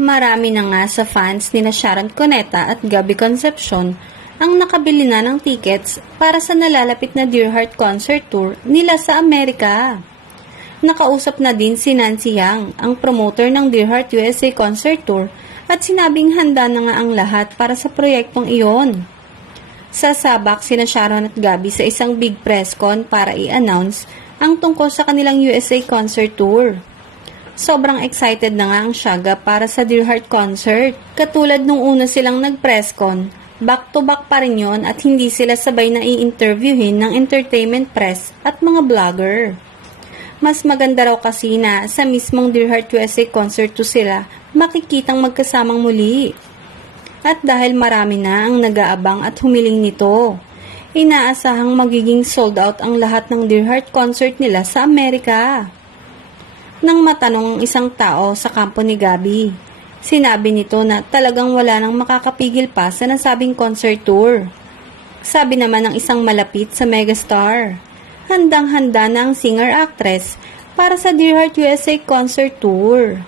Marami na nga sa fans nina Sharon Cuneta at Gabby Concepcion ang nakabili na ng tickets para sa nalalapit na Dear Heart Concert Tour nila sa Amerika. Nakausap na din si Nancy Yang, ang promoter ng Dear Heart USA Concert Tour, at sinabing handa na nga ang lahat para sa proyektong iyon. Sasabak sina Sharon at Gabby sa isang big press con para i-announce ang tungkol sa kanilang USA Concert Tour. Sobrang excited na nga ang Shaga para sa Dear Heart Concert. Katulad nung una silang nag-press con, back to back pa rin yun at hindi sila sabay na i-interviewin ng entertainment press at mga vlogger. Mas maganda raw kasi na sa mismong Dear Heart USA Concert to sila makikitang magkasamang muli. At dahil marami na ang nag-aabang at humiling nito, inaasahang magiging sold out ang lahat ng Dear Heart Concert nila sa Amerika. Nang matanong ang isang tao sa kampo ni Gabby, sinabi nito na talagang wala nang makakapigil pa sa nasabing concert tour. Sabi naman ng isang malapit sa megastar, handang-handa na ang singer-actress para sa Dear Heart USA Concert Tour.